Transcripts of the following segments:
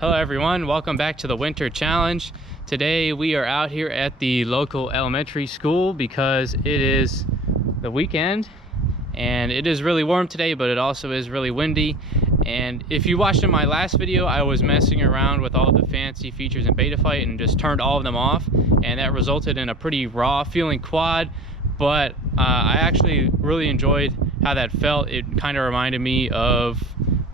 Hello everyone, welcome back to the Winter Challenge. Today we are out here at the local elementary school because it is the weekend and it is really warm today, but it also is really windy. And if you watched in my last video, I was messing around with all the fancy features in Betaflight and just turned all of them off, and that resulted in a pretty raw feeling quad. But I actually really enjoyed how that felt. It kind of reminded me of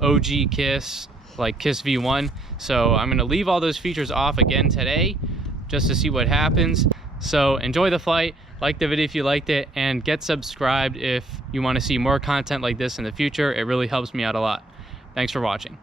OG KISS, like KISS V1. So I'm going to leave all those features off again today just to see what happens. So enjoy the flight, like the video if you liked it, and get subscribed if you want to see more content like this in the future. It really helps me out a lot. Thanks for watching.